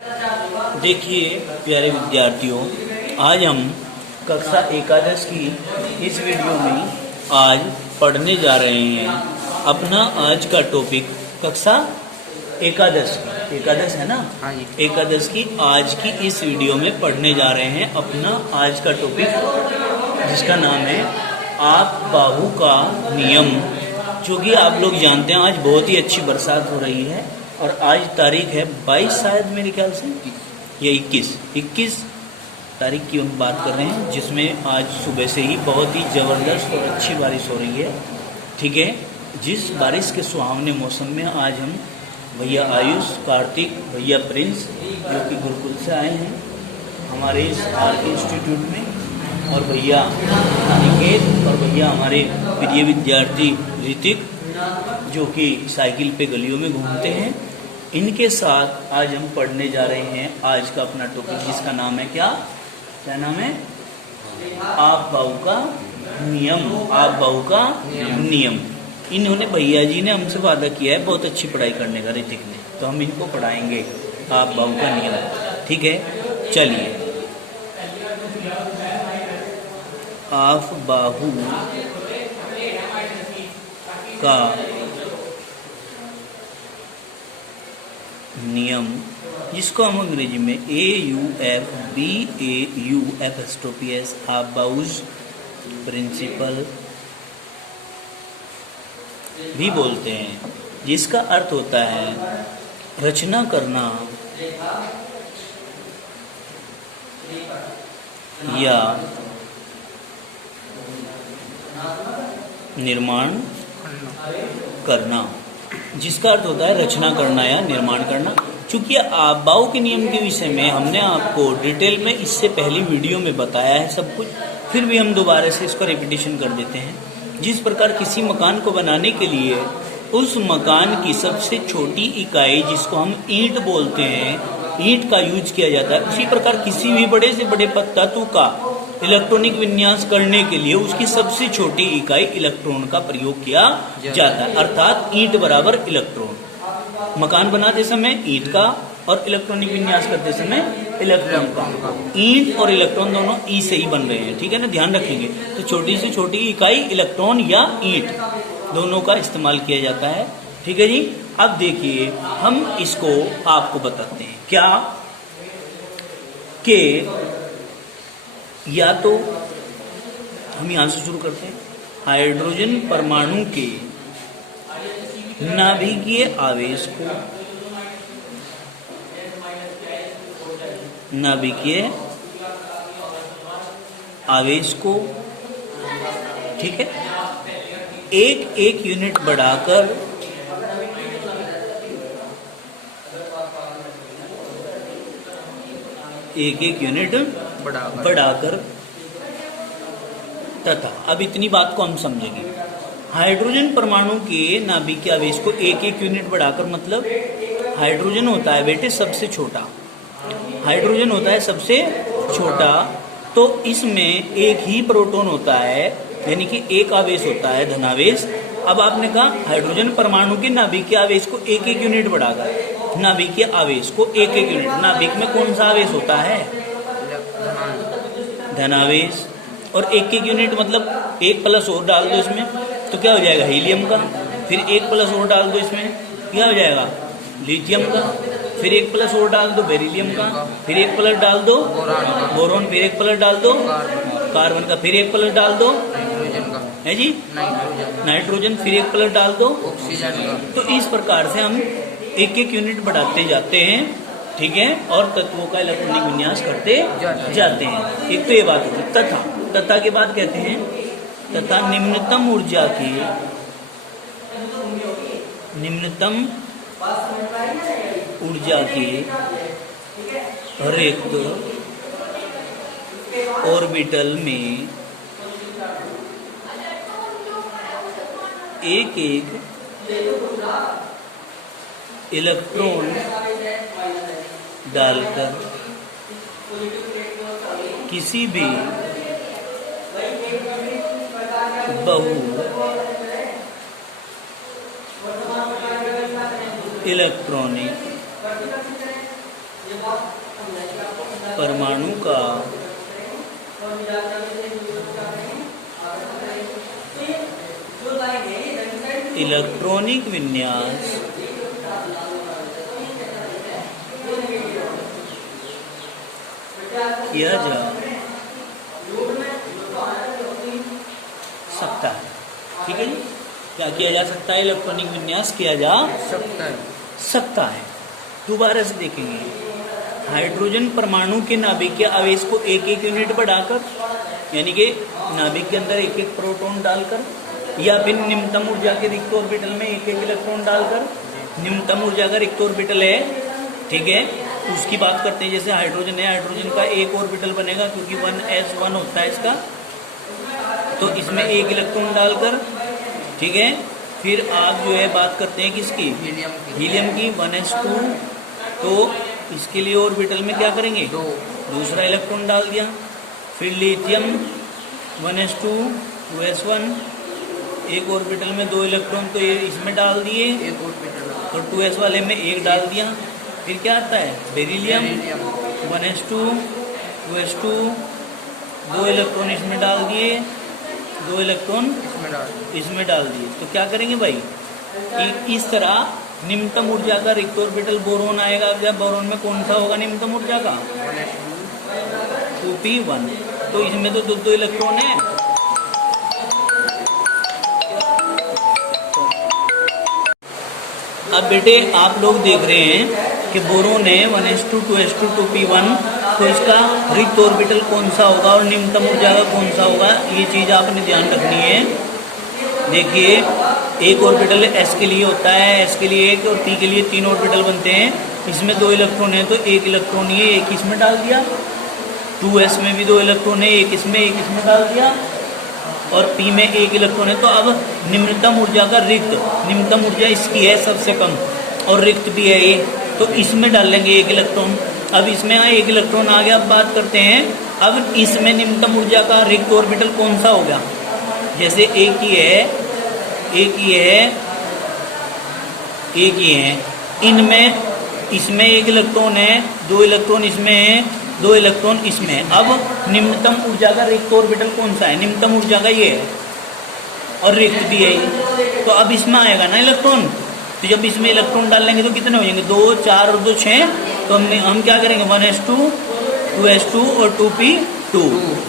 देखिए प्यारे विद्यार्थियों, आज हम कक्षा एकादश की इस वीडियो में आज पढ़ने जा रहे हैं। अपना आज का टॉपिक कक्षा एकादश है ना? हाँ जी। एकादश की आज की इस वीडियो में पढ़ने जा रहे हैं। अपना आज का टॉपिक जिसका नाम है आप बाहु का नियम, जो कि आप लोग जानते हैं आज बहुत ही अच्छी बरसात हो रही है और आज तारीख है 22 शायद मेरे ख्याल से या 21 तारीख की हम बात कर रहे हैं, जिसमें आज सुबह से ही बहुत ही ज़बरदस्त और अच्छी बारिश हो रही है। ठीक है, जिस बारिश के सुहावने मौसम में आज हम भैया आयुष, कार्तिक, भैया प्रिंस जो कि गुरुकुल से आए हैं हमारे इस आर इंस्टीट्यूट में, और भैया अनिकेत और भैया हमारे प्रिय विद्यार्थी ऋतिक जो कि साइकिल पे गलियों में घूमते हैं, इनके साथ आज हम पढ़ने जा रहे हैं आज का अपना टॉपिक, जिसका नाम है क्या नाम है? आप बाहु का नियम। आप बाहु का नियम। इन्होंने भैया जी ने हमसे वादा किया है बहुत अच्छी पढ़ाई करने का, ऋतिक ने, तो हम इनको पढ़ाएंगे आप बाहु का नियम। ठीक है, चलिए। आप बाहु का नियम, जिसको हम अंग्रेजी में AUFBAUF आप बाउज प्रिंसिपल भी बोलते हैं, जिसका अर्थ होता है रचना करना या निर्माण करना। जिसका अर्थ होता है रचना करना या निर्माण करना। चूंकि आप बाहु के नियम के विषय में हमने आपको डिटेल में इससे पहली वीडियो में बताया है सब कुछ, फिर भी हम दोबारा से इसको रिपीटिशन कर देते हैं। जिस प्रकार किसी मकान को बनाने के लिए उस मकान की सबसे छोटी इकाई, जिसको हम ईंट बोलते हैं, ईंट का यूज किया जाता है, उसी प्रकार किसी भी बड़े से बड़े तत्व का इलेक्ट्रॉनिक विन्यास करने के लिए उसकी सबसे छोटी इकाई इलेक्ट्रॉन का प्रयोग किया जाता है, अर्थात ईंट बराबर इलेक्ट्रॉन। मकान बनाते समय ईंट का और इलेक्ट्रॉनिक विन्यास करते समय इलेक्ट्रॉन का। ईंट और इलेक्ट्रॉन दोनों ई से ही बन रहे हैं, ठीक है ना, ध्यान रखेंगे। तो छोटी से छोटी इकाई इलेक्ट्रॉन या ईंट दोनों का इस्तेमाल किया जाता है। ठीक है जी। अब देखिए हम इसको आपको बताते हैं क्या कि या तो हम यहां से शुरू करते हैं। हाइड्रोजन परमाणु के नाभिकीय आवेश को ठीक है, एक यूनिट बढ़ाकर एक यूनिट बढ़ाकर तथा, अब इतनी बात को हम समझेंगे। हाइड्रोजन परमाणु के नाभिकीय आवेश को एक यूनिट बढ़ाकर, मतलब हाइड्रोजन होता है बेटे सबसे छोटा, हाइड्रोजन होता है सबसे छोटा, तो इसमें एक ही प्रोटॉन होता है, यानी कि एक आवेश होता है धनावेश। अब आपने कहा हाइड्रोजन परमाणु के नाभिकीय आवेश को एक यूनिट बढ़ाकर, नाभिकीय आवेश को एक यूनिट, नाभिक में कौन सा आवेश होता है? धनावेश। और एक यूनिट मतलब एक प्लस और डाल दो इसमें तो क्या हो जाएगा? हीलियम का। फिर एक प्लस और डाल दो इसमें, क्या हो जाएगा? लिथियम का। फिर एक प्लस और डाल दो बेरिलियम का। फिर एक प्लस डाल दो बोरॉन। फिर एक प्लस डाल दो कार्बन का। फिर एक प्लस डाल दो है जी नाइट्रोजन। फिर एक प्लस डाल दो ऑक्सीजन का। तो इस प्रकार से हम एक यूनिट बढ़ाते जाते हैं, ठीक है, और तत्वों का इलेक्ट्रॉनिक विन्यास करते जाते हैं। एक तो ये बात होती। तथा के बाद कहते हैं तथा निम्नतम ऊर्जा के रिक्त ऑर्बिटल में एक इलेक्ट्रॉन डालकर किसी भी बहु इलेक्ट्रॉनिक परमाणु का इलेक्ट्रॉनिक विन्यास किया जा सकता है। ठीक है जी, क्या किया जा सकता है? इलेक्ट्रॉनिक विन्यास किया जा सकता है। दोबारा से देखेंगे, हाइड्रोजन परमाणु के नाभिक के आवेश को एक एक यूनिट बढ़ाकर, यानी कि नाभिक के अंदर एक एक प्रोटॉन डालकर, या फिर निम्नतम ऊर्जा के रिक्त ऑर्बिटल में एक एक इलेक्ट्रॉन डालकर, निम्नतम ऊर्जा का रिक्त ऑर्बिटल है, ठीक है, उसकी बात करते हैं। जैसे हाइड्रोजन है, हाइड्रोजन का एक ऑर्बिटल बनेगा क्योंकि 1s1 होता है इसका, तो इसमें एक इलेक्ट्रॉन डालकर, ठीक है। फिर आप जो है बात करते हैं किसकी? हीलियम की 1s2, तो इसके लिए ऑर्बिटल में क्या करेंगे? दूसरा इलेक्ट्रॉन डाल दिया। फिर लिथियम 1s2 2s1, एक ऑर्बिटल में 2 इलेक्ट्रॉन, तो ये इसमें डाल दिए, तो 2s वाले में एक डाल दिया। फिर क्या आता है? बेरिलियम 1s2 2s2, 2 इलेक्ट्रॉन इसमें डाल दिए, 2 इलेक्ट्रॉन इसमें डाल दिए। तो क्या करेंगे भाई? इस तरह निम्नतम ऊर्जा का रिक्त ऑर्बिटल बोरोन आएगा। जब बोरोन में कौन सा होगा निम्नतम ऊर्जा का? 2p1, तो इसमें तो 2 इलेक्ट्रॉन है। अब बेटे आप लोग देख रहे हैं कि बोरोन है 1s2 2s2 2p1, तो इसका रिक्त ऑर्बिटल कौन सा होगा और निम्नतम ऊर्जा का कौन सा होगा, ये चीज आपने ध्यान रखनी है। देखिए, एक ऑर्बिटल s के लिए होता है, s के लिए 1 और p के लिए 3 ऑर्बिटल बनते हैं। इसमें 2 इलेक्ट्रॉन है, तो एक इलेक्ट्रॉन ये एक इसमें डाल दिया। 2s में भी 2 इलेक्ट्रॉन है, एक इसमें डाल दिया, और p में 1 इलेक्ट्रॉन है। तो अब निम्नतम ऊर्जा का रिक्त, निम्नतम ऊर्जा इसकी है सबसे कम, और रिक्त भी है ये, तो इसमें डाल लेंगे 1 इलेक्ट्रॉन। अब इसमें 1 इलेक्ट्रॉन आ गया। अब बात करते हैं, अब इसमें निम्नतम ऊर्जा का रिक्त ऑर्बिटल कौन सा हो गया? जैसे एक ही है, इनमें इसमें 1 इलेक्ट्रॉन है, 2 इलेक्ट्रॉन इसमें है, 2 इलेक्ट्रॉन इसमें है। अब निम्नतम ऊर्जा का रिक्त ऑर्बिटल कौन सा है? निम्नतम ऊर्जा का ये है, और रिक्त भी है, तो अब इसमें आएगा ना इलेक्ट्रॉन। तो जब इसमें इलेक्ट्रॉन डाल लेंगे तो कितने हो जाएंगे? 2 4 और 2 6, तो हम क्या करेंगे? 1s2 2s2 और 2p2।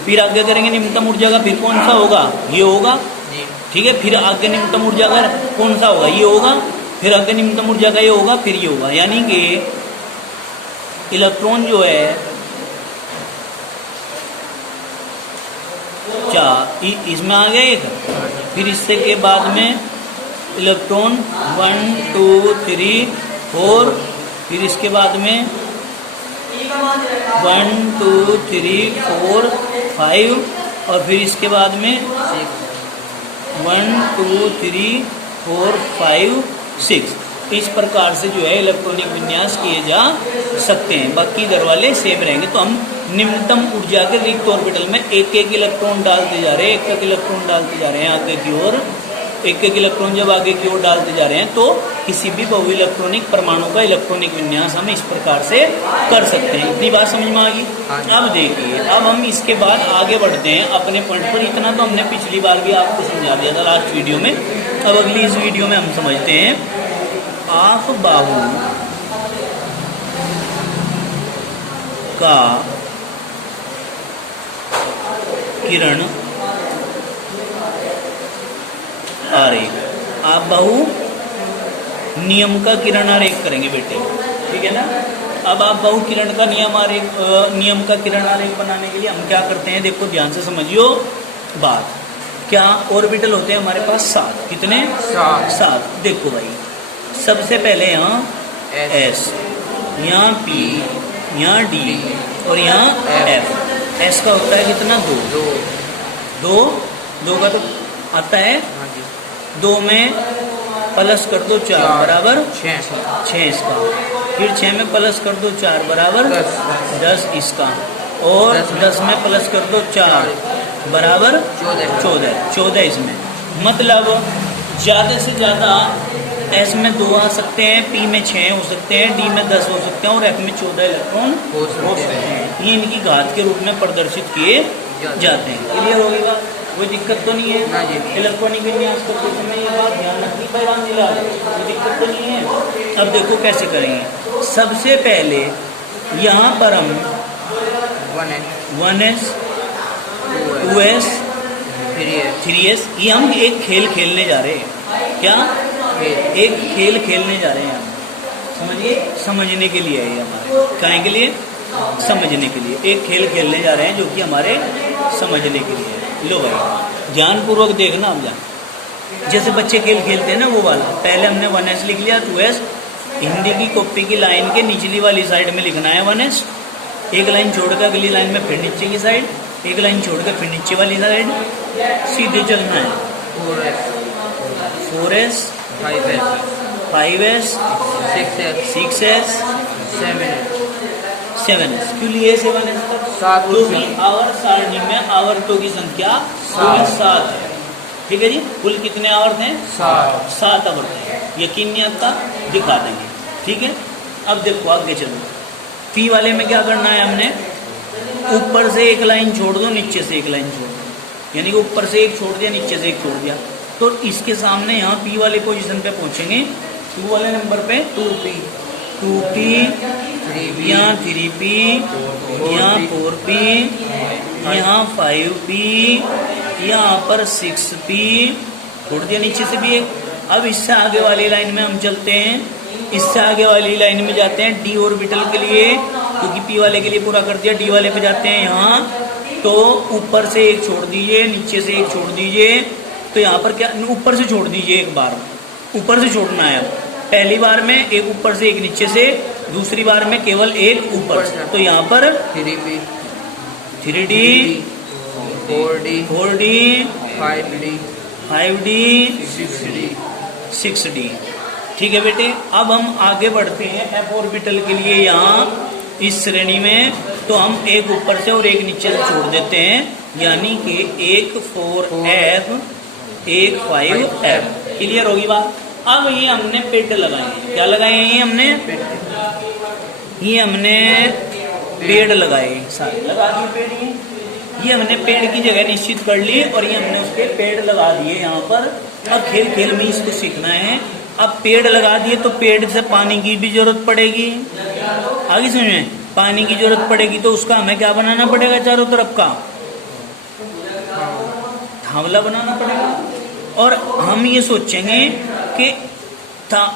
फिर आगे करेंगे निम्नतम ऊर्जा का, फिर कौन सा होगा? ये होगा, ठीक है। फिर आगे निम्नतम ऊर्जा का कौन सा होगा? ये होगा। फिर आगे निम्नतम ऊर्जा का ये होगा, फिर ये होगा। यानी कि इलेक्ट्रॉन जो है इसमें आ गया एक, फिर इससे के बाद में इलेक्ट्रॉन 1 2 3 4, फिर इसके बाद में 1 2 3 4 5, और फिर इसके बाद में 1 2 3 4 5 6। इस प्रकार से जो है इलेक्ट्रॉनिक विन्यास किए जा सकते हैं। बाकी इधर वाले सेम रहेंगे। तो हम निम्नतम ऊर्जा के रिक्त ऑर्बिटल में एक एक इलेक्ट्रॉन डालते जा रहे हैं, एक एक इलेक्ट्रॉन डालते जा रहे हैं आगे की ओर। एक एक इलेक्ट्रॉन जब आगे की ओर डालते जा रहे हैं, तो किसी भी बहु इलेक्ट्रॉनिक परमाणु का इलेक्ट्रॉनिक विन्यास हम इस प्रकार से कर सकते हैं। इतनी बात समझ में आ गई? अब देखिए, अब हम इसके बाद आगे बढ़ते हैं अपने पॉइंट पर। इतना तो हमने पिछली बार भी आपको समझा दिया था लास्ट वीडियो में। अब अगली इस वीडियो में हम समझते हैं आंख बाहु का किरण आरेख। आप बाहु नियम का किरण आरेख करेंगे बेटे, ठीक है ना। अब आप बाहु किरण का नियम का किरण आरेख बनाने के लिए हम क्या करते हैं, देखो ध्यान से समझियो बात। क्या ऑर्बिटल होते हैं हमारे पास? 7। कितने? 7। देखो भाई, सबसे पहले यहाँ S, यहाँ P, यहाँ D और यहाँ F। S का होता है कितना? 2 का तो आता है 2 में प्लस कर दो 4 बराबर 6 इसका। फिर 6 में प्लस कर दो 4 बराबर 10 इसका। और 10 में प्लस कर दो 4 बराबर 14 इसमें। मतलब ज़्यादा से ज़्यादा एस में 2 आ सकते हैं, पी में 6 हो सकते हैं, डी में 10 हो सकते हैं और एफ में 14 इलेक्ट्रॉन हो सकते हैं। ये इनकी घात के रूप में प्रदर्शित किए जाते हैं। क्लियर हो गया? कोई दिक्कत तो नहीं है? इलेक्ट्रॉनिक विन्यास करते समय ये बात ध्यान रखनी पड़ेगा, कोई दिक्कत तो नहीं है। अब देखो कैसे करेंगे। सबसे पहले यहाँ पर हम 1s 2s 3s ये हम एक खेल खेलने जा रहे हैं। क्या? एक खेल खेलने जा रहे हैं हम। समझिए, समझने के लिए है ये हमारे। काहे के लिए? समझने के लिए। एक खेल खेलने जा रहे हैं जो कि हमारे समझने के लिए है। लो भाई ध्यान पूर्वक देखना आप जान। जैसे बच्चे खेल खेलते हैं ना वो वाला। पहले हमने 1s लिख लिया, 2s हिंदी की कॉपी की लाइन के निचली वाली साइड में लिखना है 1s। एक लाइन छोड़कर अगली लाइन में फिर नीचे की साइड, एक लाइन छोड़कर फिर नीचे वाली साइड, सीधे चलना है। 4s 5s 6s 7s। क्यों लिए 7s? क्योंकि आवर सारणी में आवर्तों की संख्या 7 है। ठीक है जी। कुल कितने आवर्त हैं? 7 आवर्त हैं। यकीन नहीं आता? दिखा देंगे। ठीक है। अब देखो आगे चलो। पी वाले में क्या करना है हमने? ऊपर से एक लाइन छोड़ दो, नीचे से एक लाइन छोड़ दो। यानी कि ऊपर से एक छोड़ दिया, नीचे से एक छोड़ दिया। तो इसके सामने यहाँ पी वाले पोजीशन पे पहुंचेंगे। 2 वाले नंबर पे 2p, यहाँ 3p, यहाँ 4p, यहाँ 5p, यहाँ पर 6p छोड़ दिया, नीचे से भी एक। अब इससे आगे वाली लाइन में हम चलते हैं। इससे आगे वाली लाइन में जाते हैं डी ऑर्बिटल के लिए, क्योंकि पी वाले के लिए पूरा कर दिया। डी वाले पे जाते हैं यहाँ। तो ऊपर से एक छोड़ दीजिए, नीचे से एक छोड़ दीजिए। तो यहाँ पर क्या? ऊपर से छोड़ दीजिए, एक बार ऊपर से छोड़ना है। पहली बार में एक ऊपर से एक नीचे से, दूसरी बार में केवल एक ऊपर से। तो यहाँ पर 3d 4d 5d 6d। ठीक है बेटे। अब हम आगे बढ़ते हैं एफ ऑर्बिटल के लिए। यहाँ इस श्रेणी में तो हम एक ऊपर से और एक नीचे से छोड़ देते हैं, यानी कि एक 4f एक 5f। क्लियर होगी बात? अब ये हमने पेड़ लगाए हैं। क्या लगाए हैं? ये हमने पेड़ लगाए, सारे लगा दिए पेड़। ये हमने पेड़ की जगह निश्चित कर ली और ये हमने उसके पेड़ लगा दिए यहाँ पर। अब खेल खेल में इसको सीखना है। अब पेड़ लगा दिए तो पेड़ से पानी की भी जरूरत पड़ेगी। आगे समझ में? पानी की जरूरत पड़ेगी तो उसका हमें क्या बनाना पड़ेगा? चारों तरफ का थावला बनाना पड़ेगा। और हम ये सोचेंगे कि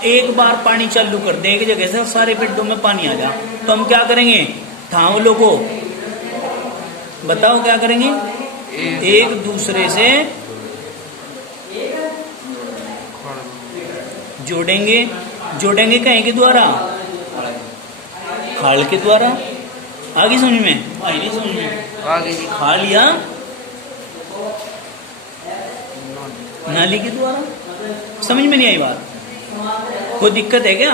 एक बार पानी चालू कर दे एक जगह से, सारे पेड़ों में पानी आ जा, तो हम क्या करेंगे? थावलों को बताओ क्या करेंगे? एक दूसरे से जोड़ेंगे। जोड़ेंगे कहीं के द्वारा? खाल के द्वारा। आगे समझ में? आई नहीं समझ में? आगे खाल या नाली के द्वारा। समझ में नहीं आई बात? कोई दिक्कत है क्या?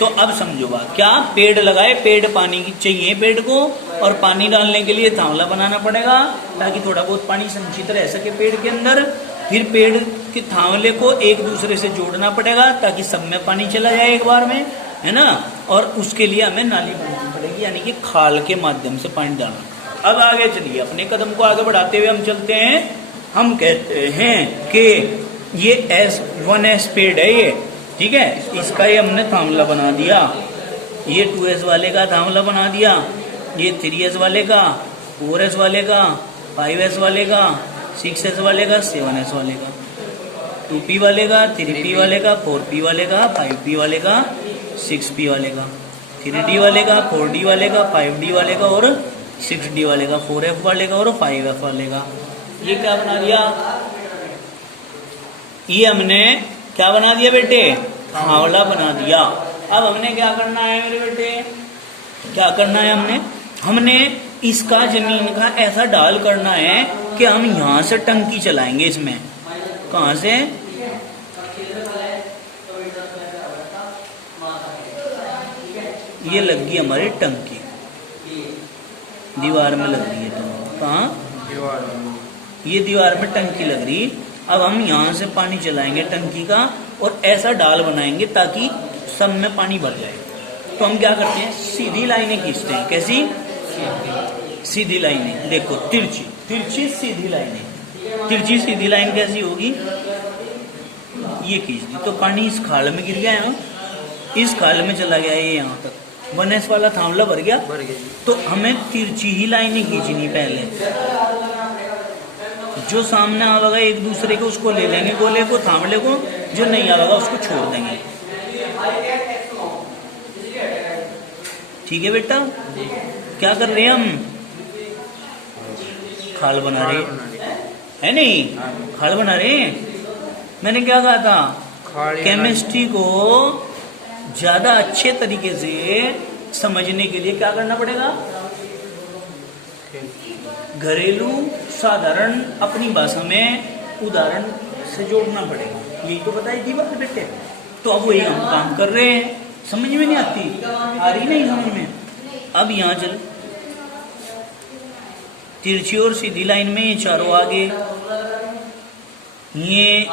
तो अब समझो बात। क्या? पेड़ लगाए, पेड़ पानी की चाहिए पेड़ को, और पानी डालने के लिए थावला बनाना पड़ेगा ताकि थोड़ा बहुत पानी संचित रह सके पेड़ के अंदर। फिर पेड़ के थावले को एक दूसरे से जोड़ना पड़ेगा ताकि सब में पानी चला जाए एक बार में, है ना। और उसके लिए हमें नाली बनानी पड़ेगी, यानी कि खाल के माध्यम से पानी डालना। अब आगे चलिए, अपने कदम को आगे बढ़ाते हुए हम चलते हैं। हम कहते हैं कि ये 1s पेड़ है ये, ठीक है। इसका ये हमने थावला बना दिया। ये 2s वाले का थावला बना दिया, ये 3s वाले का, 4s वाले का, 5s वाले का, 6s वाले का, 7s वाले का, 2p वाले का, 3p वाले का, 4p वाले का, 5p वाले का, 6p वाले का, 3d वाले का, 4d वाले का, 5d वाले का और 6d वाले का, 4f वाले का और 5f वाले का। ये क्या बना दिया? ये हमने क्या बना दिया बेटे? थावला बना दिया। अब हमने क्या करना है मेरे बेटे? क्या करना है हमने इसका जमीन का ऐसा ढाल करना है कि हम यहाँ से टंकी चलाएंगे इसमें। कहाँ से? ये लग गई हमारी टंकी, दीवार में लग रही है टंकी। कहाँ? दीवार में। ये दीवार में टंकी लग रही। अब हम यहाँ से पानी चलाएंगे टंकी का और ऐसा डाल बनाएंगे ताकि सब में पानी भर जाए। तो हम क्या करते हैं, सीधी लाइनें खींचते हैं। कैसी? सीधी लाइनें। देखो, तिरछी तिरछी सीधी लाइनें। तिरछी सीधी लाइन कैसी होगी? ये खींच दी तो पानी इस खाल में गिर गया है, इस खाल में चला गया ये यहाँ तक, 1s वाला थामला भर गया। तो हमें तिरछी ही लाइनें खींचनी पहले। जो सामने आवेगा एक दूसरे को उसको ले लेंगे, गोले को, थामले को। जो नहीं आवेगा उसको छोड़ देंगे। ठीक है बेटा? क्या कर रहे हैं हम? खाल बना रहे है नहीं? खाल बना रहे हैं। मैंने क्या कहा था? केमिस्ट्री को ज्यादा अच्छे तरीके से समझने के लिए क्या करना पड़ेगा? घरेलू साधारण अपनी भाषा में उदाहरण से जोड़ना पड़ेगा। यही तो बताई थी बात बेटे। तो अब वही हम काम कर रहे हैं। समझ में नहीं आती? आ रही नहीं समझ में? अब यहाँ चल, तिरछी और सीधी लाइन में ये चारों आगे, ये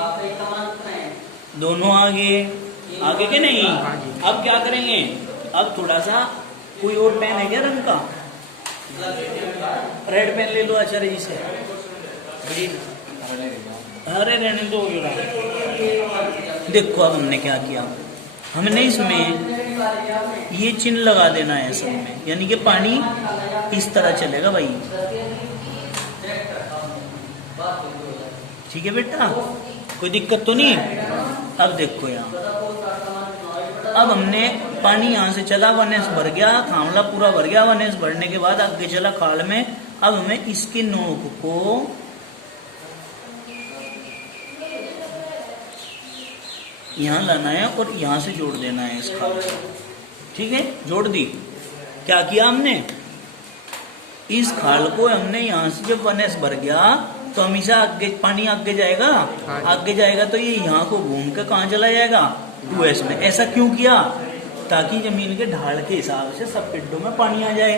दोनों आगे, आगे के नहीं। अब क्या करेंगे? अब थोड़ा सा कोई और पेन है क्या रंग का? रेड पेन ले लो आचार्य जी से। अरे रहने दो। देखो अब हमने क्या किया, हमने इसमें ये चिन्ह लगा देना है सब में, यानी कि पानी इस तरह चलेगा भाई। ठीक है बेटा? कोई दिक्कत तो नहीं? अब देखो यहाँ, अब हमने पानी यहाँ से चला, 1s भर गया, थामला पूरा भर गया। 1s भरने के बाद आगे चला खाल में। अब हमें इसकी नोक को यहाँ लाना है और यहाँ से जोड़ देना है इस खाल से। ठीक है? जोड़ दी। क्या किया हमने? इस खाल को हमने यहाँ से जब 1s भर गया तो हमेशा आगे पानी आगे जाएगा। आगे जाएगा तो ये यहाँ को घूम के कहाँ चला जाएगा? 2s में। ऐसा क्यों किया? ताकि जमीन के ढाल के हिसाब से सब पिंडों में पानी आ जाए।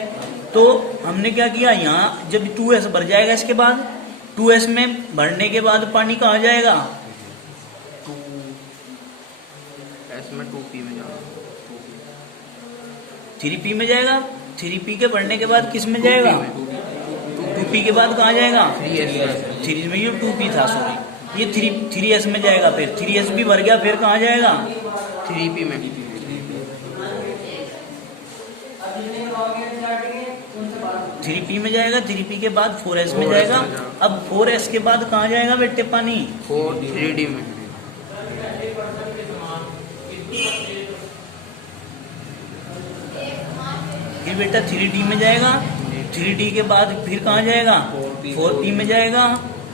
तो हमने क्या किया, यहाँ जब 2s भर जाएगा, इसके बाद 2s में भरने के बाद पानी कहाँ जाएगा? 2s में 2p में जाएगा, 3p में जाएगा। 3p के भरने के बाद किस में जाएगा? 2p के बाद कहाँ जाएगा? 3 में। ये 2p था, सॉरी, ये 3s में जाएगा। फिर 3s भी भर गया, फिर कहाँ जाएगा? 3p में। 3p में जाएगा। 3p के बाद 4s में जाएगा। अब 4s के बाद कहाँ जाएगा बेटे पानी? 3d में। फिर बेटा 3d में जाएगा। 3d के बाद फिर कहाँ जाएगा? 4p में जाएगा।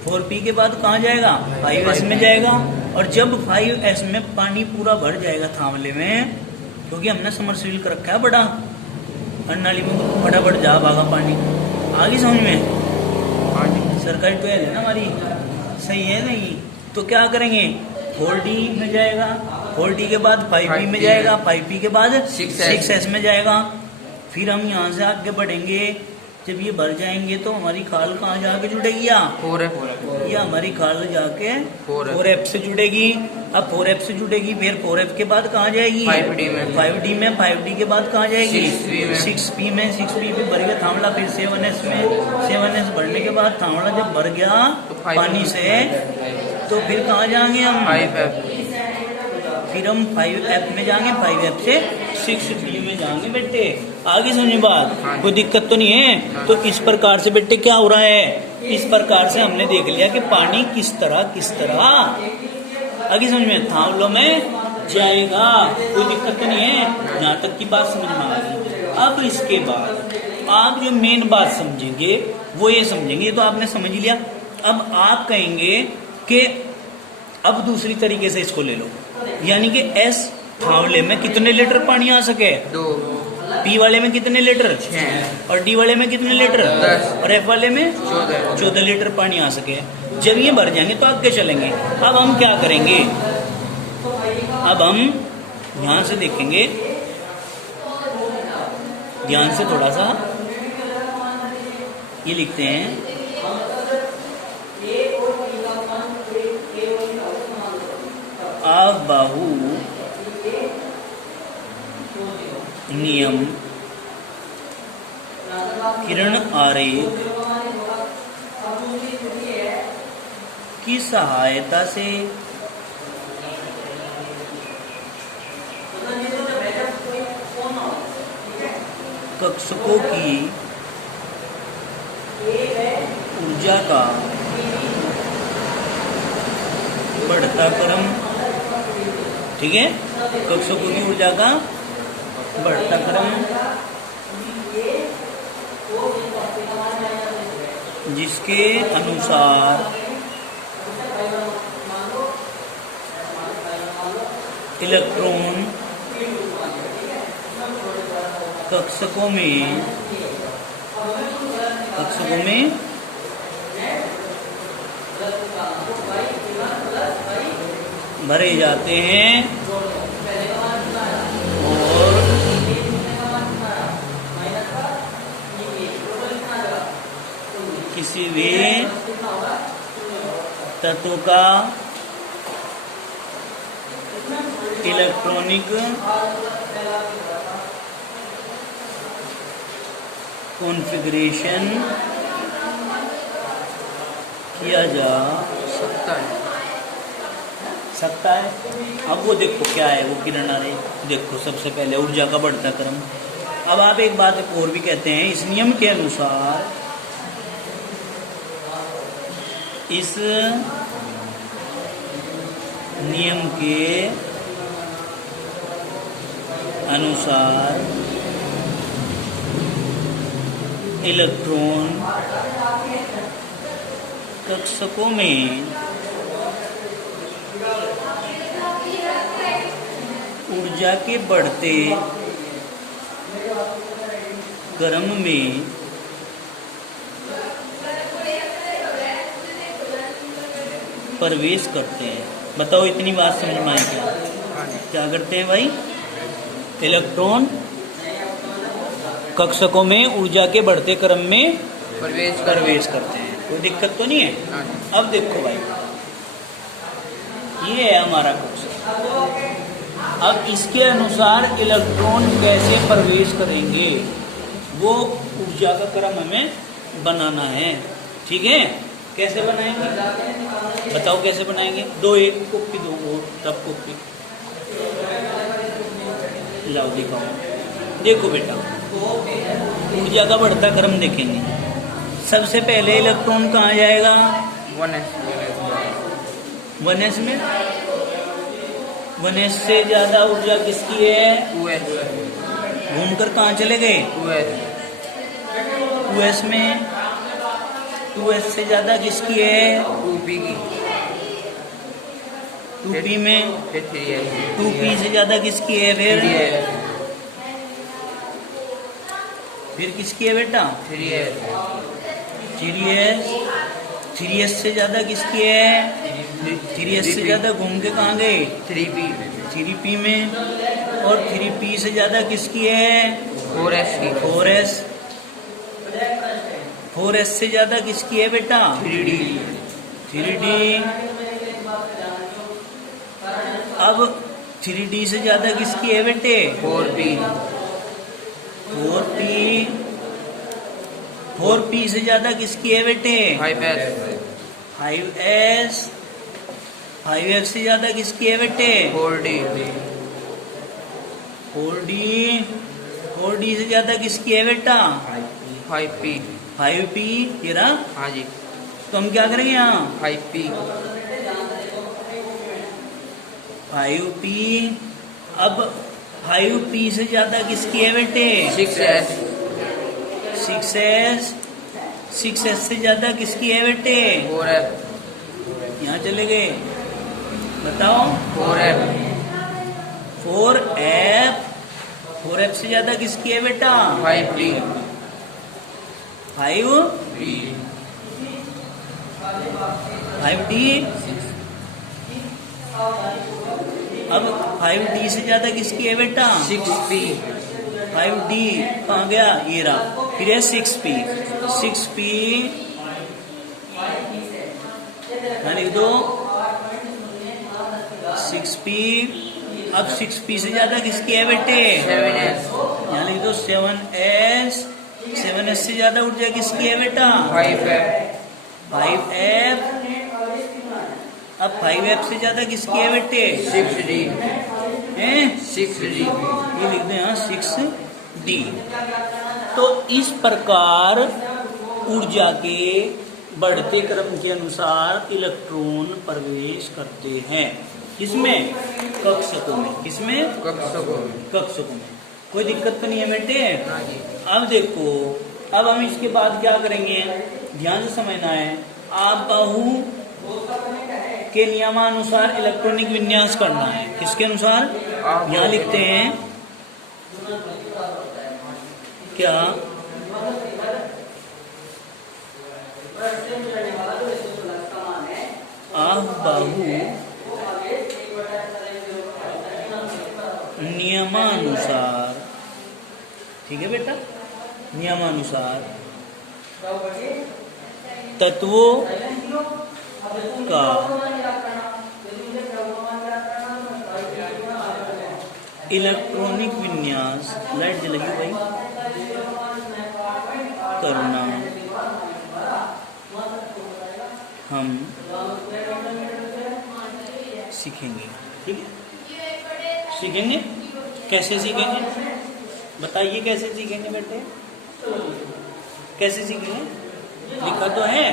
4p के बाद कहाँ जाएगा? 5s में जाएगा। और जब 5s में पानी पूरा भर जाएगा थामले में, क्योंकि हमने समरसील कर रखा है बड़ा, हर नाली में फटाफट जा भागा पानी। आगे समझ में? सरकारी तो है ना हमारी, सही है नहीं? तो क्या करेंगे? 4d में जाएगा। 4d के बाद 5p में जाएगा। 5p के बाद 6s में जाएगा। फिर हम यहाँ से आगे बढ़ेंगे। जब ये भर जाएंगे तो हमारी खाल कहाँ जाके जुड़ेगी? ये हमारी खाल जाके 4f से जुड़ेगी। अब 4f से जुड़ेगी, फिर 4f के बाद कहाँ जाएगी? 5d में। 5d में। 5d के बाद कहाँ जाएगी? 6p में। 6p पे भर गया थामला, फिर 7s में। 7s भरने के बाद थामला जब भर गया पानी से, तो फिर कहाँ जाएंगे हम? 5f। फिर हम 5f में जाएंगे। 5f से 6p में जाएंगे बेटे। आगे समझे बात? कोई दिक्कत तो नहीं है? तो इस प्रकार से बेटे क्या हो रहा है? इस प्रकार से हमने देख लिया कि पानी किस तरह आगे समझ में थामलों में जाएगा। कोई दिक्कत तो नहीं है? यहाँ तक की बात समझ में आ गई। अब इसके बाद आप जो मेन बात समझेंगे वो ये समझेंगे। ये तो आपने समझ लिया। अब आप कहेंगे कि अब दूसरी तरीके से इसको ले लो, यानी कि S थावले में कितने लीटर पानी आ सके? 2। P वाले में कितने लीटर? 6। और D वाले में कितने लीटर? 10। और F वाले में 14 लीटर पानी आ सके। जब ये भर जाएंगे तो आगे चलेंगे। अब हम क्या करेंगे? अब हम यहाँ से देखेंगे, ध्यान से थोड़ा सा ये लिखते हैं। अब अबाहु नियम किरण आरेख की सहायता से कक्षकों की ऊर्जा का बढ़ता क्रम, ठीक है, कक्षकों की ऊर्जा का बढ़ता क्रम जिसके अनुसार इलेक्ट्रॉन कक्षकों में भरे जाते हैं और किसी भी तत्व का इलेक्ट्रॉनिक कॉन्फ़िगरेशन किया जा सकता है। अब वो देखो क्या है, वो किरण आरेख देखो। सबसे पहले ऊर्जा का बढ़ता क्रम। अब आप एक बात और भी कहते हैं, इस नियम के अनुसार, इस नियम के अनुसार इलेक्ट्रॉन कक्षकों में ऊर्जा के बढ़ते क्रम में प्रवेश करते हैं। बताओ इतनी बात समझ में आई क्या करते हैं भाई? इलेक्ट्रॉन कक्षकों में ऊर्जा के बढ़ते क्रम में प्रवेश करते हैं। कोई दिक्कत तो नहीं है? अब देखो भाई, ये है हमारा कक्षक। अब इसके अनुसार इलेक्ट्रॉन कैसे प्रवेश करेंगे, वो ऊर्जा का क्रम हमें बनाना है। ठीक है, कैसे बनाएंगे बताओ? कैसे बनाएंगे? दो, एक कॉपी दो और तब कॉपी लाओ दिखाओ। देखो बेटा, ऊर्जा का बढ़ता क्रम देखेंगे। सबसे पहले इलेक्ट्रॉन कहाँ जाएगा? 1s में। 1s से ज्यादा ऊर्जा किसकी है? 2s। घूमकर कहाँ चले गए? 2s में। 2s से ज्यादा किसकी है? 2p की। 2p में। 2p से ज्यादा किसकी है? फिर किसकी है बेटा? 3s। 3s से ज्यादा किसकी है? 3s से ज्यादा घूम के कहाँ गए? 3p में। और 3p से ज्यादा किसकी है? 4s की। 4s। 4s से ज्यादा किसकी है बेटा? 3d। अब 3d से ज्यादा किसकी है बेटे? 4p। 4p से ज्यादा किसकी है बेटे? 5s। 5f से ज्यादा किसकी है बेटे? 4d। 4d से ज्यादा किसकी है बेटा? 5p। 5p। ये रहा। हाँ जी। तो हम क्या करेंगे यहाँ? 5p। 5p। अब 5p से ज्यादा किसकी है बेटे? 6s। 6s। 6s से ज्यादा किसकी है बेटे? 4f। यहाँ चले गए, बताओ। 4f। 4f। 4f से ज्यादा किसकी है बेटा? 5p। 5d। अब 5d से ज्यादा किसकी है बेटा? 6p। 5d कहाँ गया? ये रहा। फिर है 6p। 6p यहाँ लिख दो। 6p। अब 6p से ज्यादा किसकी है बेटे? 7s, यहाँ लिख दो 7s। 7s से ज्यादा ऊर्जा किसकी है बेटा? 5f, 5f। अब 5f से ज्यादा किसकी है बेटे? 6d, हैं? 6d, ये लिख दें यहाँ 6d। तो इस प्रकार ऊर्जा के बढ़ते क्रम के अनुसार इलेक्ट्रॉन प्रवेश करते हैं। किसमें? कक्षकों में। किसमें? कक्षकों में। कक्षकों में। कोई दिक्कत तो नहीं है बेटे? हाँ जी। अब देखो, अब हम इसके बाद क्या करेंगे, ध्यान से समझना है। आप बाहु के नियमानुसार इलेक्ट्रॉनिक विन्यास करना है। किसके अनुसार? यहाँ लिखते हैं क्या? आप बाहु नियमानुसार, ठीक है बेटा, नियमानुसार तत्वों का इलेक्ट्रॉनिक विन्यास, लाइट जलेगी भाई, करना हम सीखेंगे। ठीक है, सीखेंगे। कैसे सीखेंगे बताइए? कैसे सीखेंगे बेटे? कैसे सीखेंगे? लिखा तो है,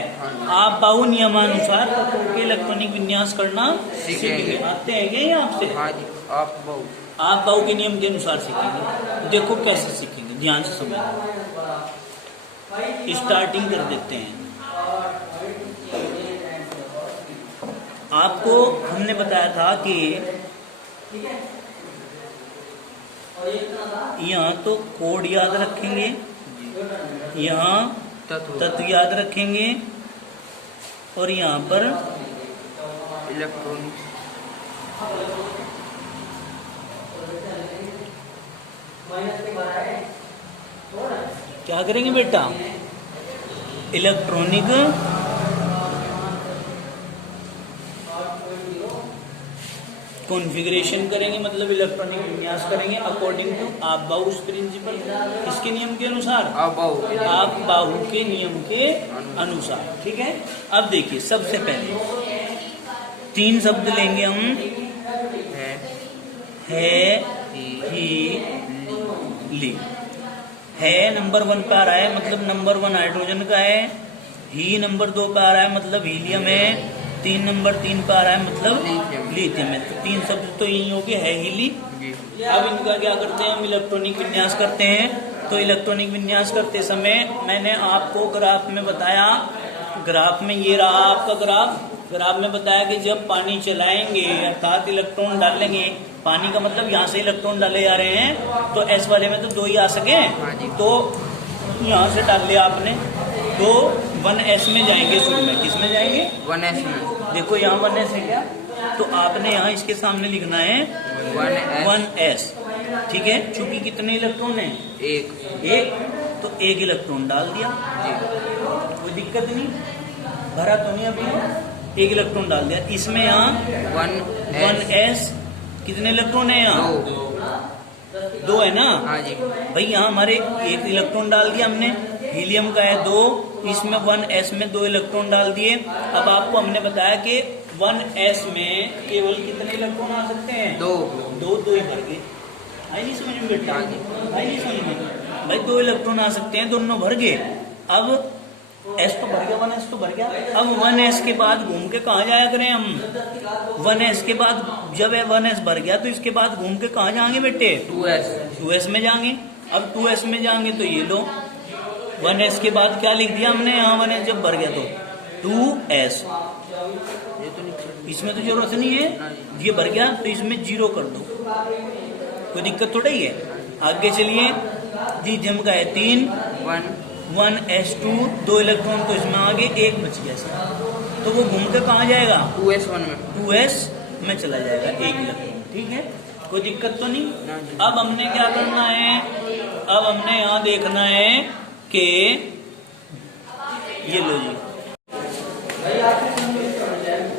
आप बाहु नियमानुसार तत्वों के इलेक्ट्रॉनिक विन्यास करना सीखेंगे। आते हैं क्या ये आपसे? हाँ जी। आप बाहु के नियम के अनुसार सीखेंगे। देखो कैसे सीखेंगे, ध्यान से समझो। स्टार्टिंग कर देते हैं। आपको हमने बताया था कि यहाँ तो कोड याद रखेंगे, यहाँ तत्व याद रखेंगे, और यहाँ पर इलेक्ट्रॉनिक क्या करेंगे बेटा? इलेक्ट्रॉनिक कॉन्फ़िगरेशन करेंगे, मतलब इलेक्ट्रॉनिक विन्यास करेंगे अकॉर्डिंग टू आप बाहुस प्रिंसिपल। किसके नियम के अनुसार? आप बाहु के नियम के अनुसार। ठीक है। अब देखिए, सबसे पहले 3 शब्द लेंगे हम। है, ही, ली। है नंबर 1 पे आ रहा है, मतलब नंबर 1 हाइड्रोजन का है। ही नंबर 2 पे आ रहा है, मतलब हीलियम है। 3 नंबर 3 पे आ रहा है, मतलब लिथियम है। तो 3 शब्द तो यही हो गए, है, ही, ली। अब इनका क्या करते हैं हम? इलेक्ट्रॉनिक विन्यास करते हैं। तो इलेक्ट्रॉनिक विन्यास करते समय मैंने आपको ग्राफ में बताया, ग्राफ में ये रहा आपका ग्राफ में बताया कि जब पानी चलाएंगे अर्थात इलेक्ट्रॉन डालेंगे, पानी का मतलब यहाँ से इलेक्ट्रॉन डाले जा रहे हैं, तो एस वाले में तो 2 ही आ सके, तो यहाँ से डाल लिया आपने, तो 1s में जाएंगे शुरू में। किस में जाएंगे? 1s में। देखो यहाँ 1s है क्या, तो आपने यहाँ इसके सामने लिखना है 1s। ठीक है, चूंकि कितने इलेक्ट्रॉन है? एक, तो 1 इलेक्ट्रॉन डाल दिया, कोई दिक्कत नहीं, भरा तो नहीं अभी, 1 इलेक्ट्रॉन डाल दिया। इसमें यहाँ 1s कितने इलेक्ट्रॉन है? यहाँ 2 है ना? हाँ जी। भाई यहाँ हमारे 1 इलेक्ट्रॉन डाल दिया हमने, हीलियम का है 2, इसमें 1s में 2 इलेक्ट्रॉन डाल दिए। अब आपको हमने बताया कि 1s में केवल कितने इलेक्ट्रॉन आ सकते हैं? 2 ही भर गए। आई नहीं समझ में बेटा? आई नहीं समझ में भाई? 2 इलेक्ट्रॉन आ सकते हैं, दोनों भर गए। अब s तो भर गया, 1s तो भर गया। अब 1s के बाद घूम के कहाँ जाया करें हम? 1s के बाद जब 1s भर गया तो इसके बाद घूम के कहाँ जाएंगे बेटे? 2s में जाएंगे। अब 2s में जाएंगे तो ये लो, 1s के बाद क्या लिख दिया हमने यहाँ? 1s जब भर गया तो 2s, इसमें तो जरूरत नहीं है, ये भर गया तो इसमें 0 कर दो, कोई दिक्कत थोड़ा ही है। आगे चलिए, लिथियम का है 3, 1s2, 2 इलेक्ट्रॉन तो इसमें आ गए, 1 बच गया सर, तो वो घूम के कहाँ जाएगा? 2s में चला जाएगा 1 इलेक्ट्रॉन। ठीक है, कोई दिक्कत तो नहीं। अब हमने क्या करना है? अब हमने यहाँ देखना है कि ये लो जी,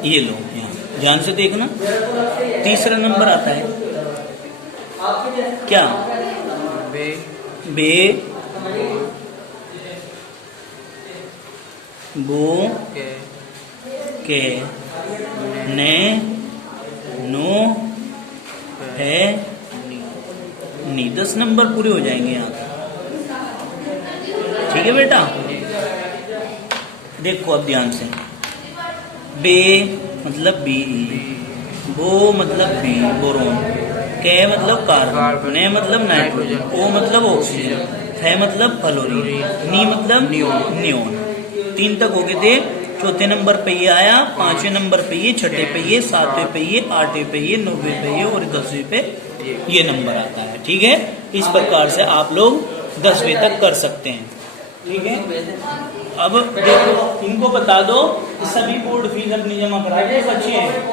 ये लो यहाँ ध्यान से देखना। तीसरा नंबर आता है क्या? बे, बे, बो, के, ने, नो, है, नी। 10 नंबर पूरे हो जाएंगे यहाँ। ठीक है बेटा, देखो अब ध्यान से। बे मतलब बी, बो मतलब बी बोरोन, के मतलब कार्बन, ने मतलब नाइट्रोजन, ओ मतलब ऑक्सीजन, थे मतलब फ्लोरीन, नी मतलब नियोन। 3 तक हो गए थे। चौथे नंबर पे ये आया, 5वें नंबर पे ये, छठे पे ये, 7वें पे ये, 8वें पे ये, 9वें पे ये और 10वें पे ये नंबर आता है। ठीक है, इस प्रकार से आप लोग 10वें तक कर सकते हैं। ठीक है, अब देखो इनको बता दो सभी बोर्ड फीस अपनी जमा करा के बच्चे हैं,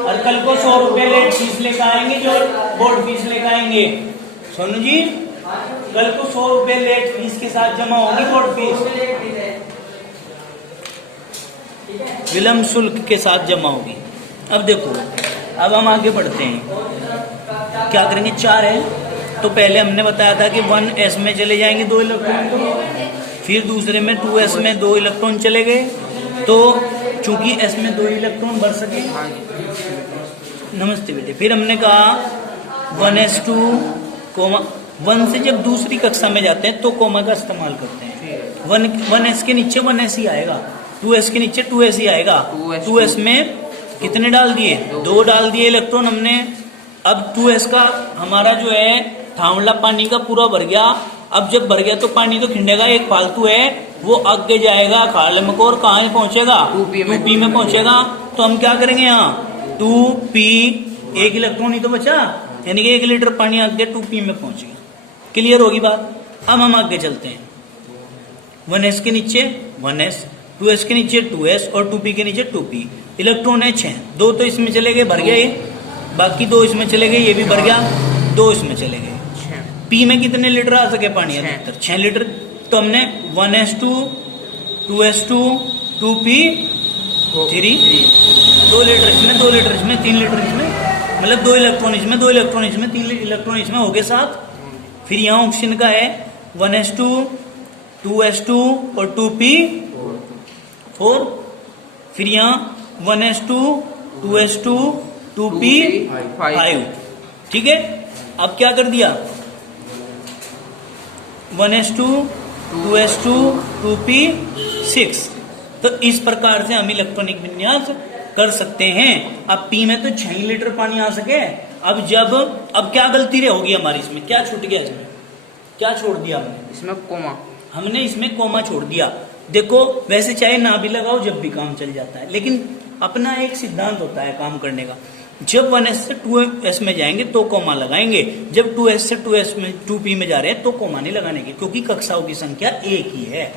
और कल को 100 रुपए लेट फीस लेकर आएंगे, जो बोर्ड फीस लेकर आएंगे। सोनू जी, कल को 100 रुपए लेट फीस के साथ जमा होगी बोर्ड फीस, विलम्ब शुल्क के साथ जमा होगी। अब देखो, अब हम आगे बढ़ते हैं, क्या करेंगे? 4 है तो पहले हमने बताया था कि 1s में चले जाएंगे 2 इलेक्ट्रॉन, फिर दूसरे में 2s में 2 इलेक्ट्रॉन चले गए। तो चूंकि s में 2 इलेक्ट्रॉन भर सके, नमस्ते बेटे, फिर हमने कहा 1s2 कोमा 1 से जब दूसरी कक्षा में जाते हैं तो कोमा का इस्तेमाल करते हैं। 1s के नीचे 1s ही आएगा, 2s के नीचे 2s ही आएगा। 2s में कितने डाल दिए? 2 डाल दिए इलेक्ट्रॉन हमने। अब 2s का हमारा जो है थावला पानी का पूरा भर गया। अब जब भर गया तो पानी तो खिंडेगा, एक फालतू है वो आगे जाएगा खाले में, और कहाँ पहुंचेगा? 2p में पहुंचेगा। तो हम क्या करेंगे यहाँ? 2p, एक इलेक्ट्रॉन ही तो बचा, यानी कि 1 लीटर पानी आगे 2p में पहुंच गया। क्लियर होगी बात? अब हम आगे चलते हैं। 1s के नीचे 1s, 2s के नीचे 2s और 2p के नीचे 2p। इलेक्ट्रॉन है 6, 2 तो इसमें चले गए, भर गया ये, बाकी 2 इसमें चले गए, ये भी भर गया, 2 इसमें चले गए। p में कितने लीटर आ सके पानी? अधिकतर 6 लीटर। तो हमने 1s2, 2s2, 2p3, 2 लीटर इसमें, 2 लीटर इसमें, 3 लीटर इसमें, मतलब 2 इलेक्ट्रॉन इसमें, 2 इलेक्ट्रॉन इसमें, 3 इलेक्ट्रॉन इसमें, हो गए 7। फिर यहाँ ऑक्सीजन का है 1s2, 2s2 और 2p4। फिर यहाँ 1s2, 2s2, 2p5। ठीक है, अब क्या कर दिया? 1s2, 2s2, 2p6। तो इस प्रकार से हम इलेक्ट्रॉनिक विन्यास कर सकते हैं। अब p में तो 6 लीटर पानी आ सके। अब क्या गलती होगी हमारी? इसमें क्या छूट गया? इसमें क्या छोड़ दिया हमने? इसमें कोमा, हमने इसमें कोमा छोड़ दिया। देखो वैसे चाहे ना भी लगाओ जब भी काम चल जाता है, लेकिन अपना एक सिद्धांत होता है काम करने का। जब 1s से 2s में जाएंगे तो कोमा लगाएंगे, जब 2s से 2s में 2p में जा रहे हैं तो कोमा नहीं लगाने की, क्योंकि कक्षाओं की संख्या एक ही है।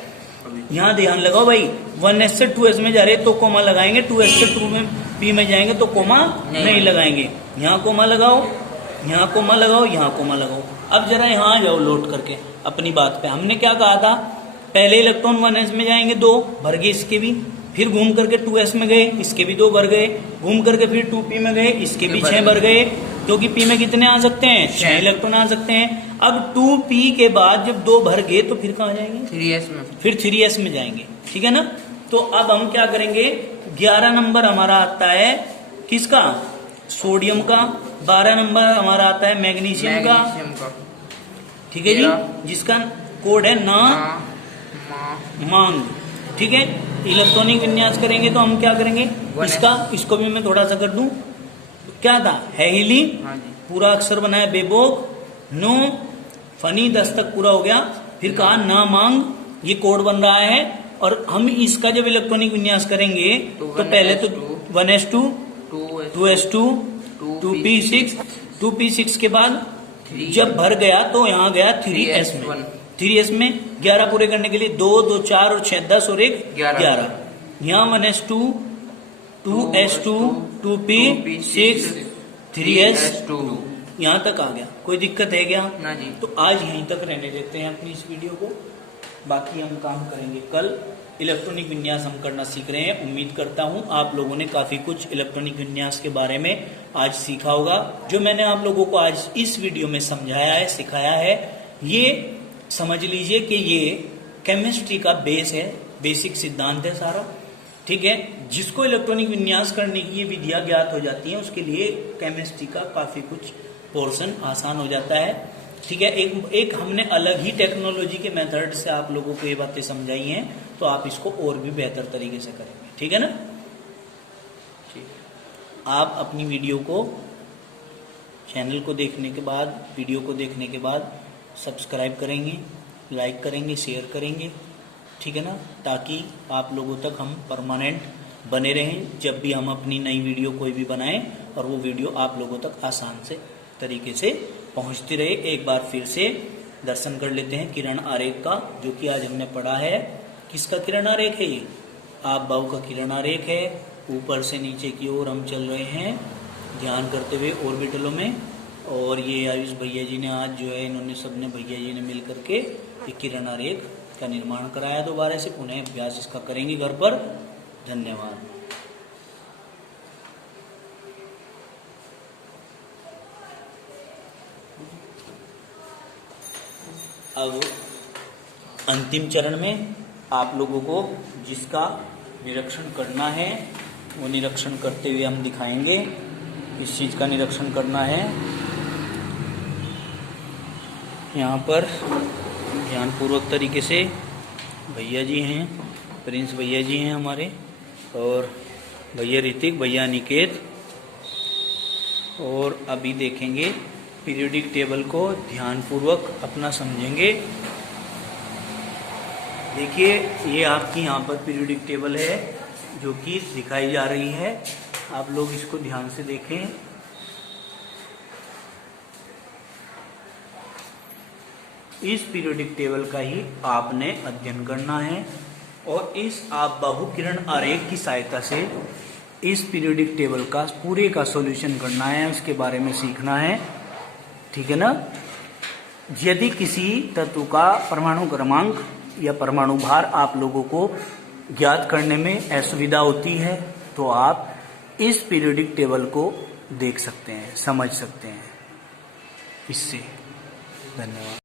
यहाँ ध्यान लगाओ भाई, 1s से 2s में जा रहे हैं तो कोमा लगाएंगे, 2s से 2p में जाएंगे तो कोमा नहीं लगाएंगे। यहाँ कोमा लगाओ, यहाँ कोमा लगाओ, यहाँ कोमा लगाओ। अब जरा यहाँ आ जाओ लौट करके अपनी बात पे। हमने क्या कहा था? पहले इलेक्ट्रॉन 1s में जाएंगे 2 भर गए, इसके भी, फिर घूम करके 2s में गए, इसके भी 2 भर गए, घूम करके फिर 2p में गए, इसके भी 6 भर गए, क्योंकि p में कितने आ सकते हैं? 6 इलेक्ट्रॉन आ सकते हैं। अब 2p के बाद जब 2 भर गए तो फिर कहाँ जाएंगे? 3s में, फिर 3s में जाएंगे। ठीक है ना? तो अब हम क्या करेंगे? 11 नंबर हमारा आता है किसका? सोडियम का। 12 नंबर हमारा आता है मैग्नीशियम का। ठीक है जी, जिसका कोड है ना मांग। ठीक है, इलेक्ट्रॉनिक विन्यास करेंगे तो हम क्या करेंगे? इसको भी मैं थोड़ा सा कर दूं। क्या था? है हिली, पूरा अक्षर बनाया बेबोक, नो फनी 10 तक पूरा हो गया। फिर कहा ना मांग, ये कोड बन रहा है। और हम इसका जब इलेक्ट्रॉनिक विन्यास करेंगे तो पहले तो 1s2, 2s2, 2p6, 2p6 के बाद जब भर गया तो यहाँ गया 3s में। 3s में 11 पूरे करने के लिए 2, 2, 4 और 6, 10 और 1 11। यहाँ 1s2, 2s2, 2p6, 3s2 यहाँ तक आ गया। कोई दिक्कत है क्या? ना जी। तो आज यहीं तक रहने देते हैं अपनी इस वीडियो को। बाकी हम काम करेंगे कल। इलेक्ट्रॉनिक विन्यास हम करना सीख रहे हैं। उम्मीद करता हूं आप लोगों ने काफी कुछ इलेक्ट्रॉनिक विन्यास के बारे में आज सीखा होगा। जो मैंने आप लोगों को आज इस वीडियो में समझाया है, सिखाया है, ये समझ लीजिए कि ये केमिस्ट्री का बेस है, बेसिक सिद्धांत है सारा, ठीक है। जिसको इलेक्ट्रॉनिक विन्यास करने की ये विधियां ज्ञात हो जाती हैं, उसके लिए केमिस्ट्री का काफी कुछ पोर्शन आसान हो जाता है, ठीक है। एक हमने अलग ही टेक्नोलॉजी के मेथड से आप लोगों को ये बातें समझाई हैं, तो आप इसको और भी बेहतर तरीके से करेंगे, ठीक है ना। ठीक, आप अपनी वीडियो को, चैनल को देखने के बाद, वीडियो को देखने के बाद सब्सक्राइब करेंगे, लाइक करेंगे, शेयर करेंगे, ठीक है ना, ताकि आप लोगों तक हम परमानेंट बने रहें। जब भी हम अपनी नई वीडियो कोई भी बनाएं और वो वीडियो आप लोगों तक आसान से तरीके से पहुंचती रहे। एक बार फिर से दर्शन कर लेते हैं किरण आरेख का, जो कि आज हमने पढ़ा है। किसका किरण आरेख है ये? आप बाहु का किरण आरेख है। ऊपर से नीचे की ओर हम चल रहे हैं ध्यान करते हुए ऑर्बिटलों में। और ये आयुष भैया जी ने आज जो है, इन्होंने सबने भैया जी ने मिल करके ये किरण आरेख का निर्माण कराया। दोबारा से पुनः अभ्यास इसका करेंगे घर पर। धन्यवाद। अब अंतिम चरण में आप लोगों को जिसका निरीक्षण करना है, वो निरीक्षण करते हुए हम दिखाएंगे किस चीज का निरीक्षण करना है। यहाँ पर ध्यानपूर्वक तरीके से भैया जी हैं, प्रिंस भैया जी हैं हमारे, और भैया ऋतिक, भैया निकेत, और अभी देखेंगे पीरियोडिक टेबल को ध्यानपूर्वक अपना समझेंगे। देखिए ये आपकी यहाँ पर पीरियोडिक टेबल है जो कि दिखाई जा रही है। आप लोग इसको ध्यान से देखें। इस पीरियोडिक टेबल का ही आपने अध्ययन करना है और इस आप बहुकिरण आरेख की सहायता से इस पीरियोडिक टेबल का पूरे का सॉल्यूशन करना है, उसके बारे में सीखना है, ठीक है ना। यदि किसी तत्व का परमाणु क्रमांक या परमाणु भार आप लोगों को ज्ञात करने में असुविधा होती है, तो आप इस पीरियोडिक टेबल को देख सकते हैं, समझ सकते हैं इससे। धन्यवाद।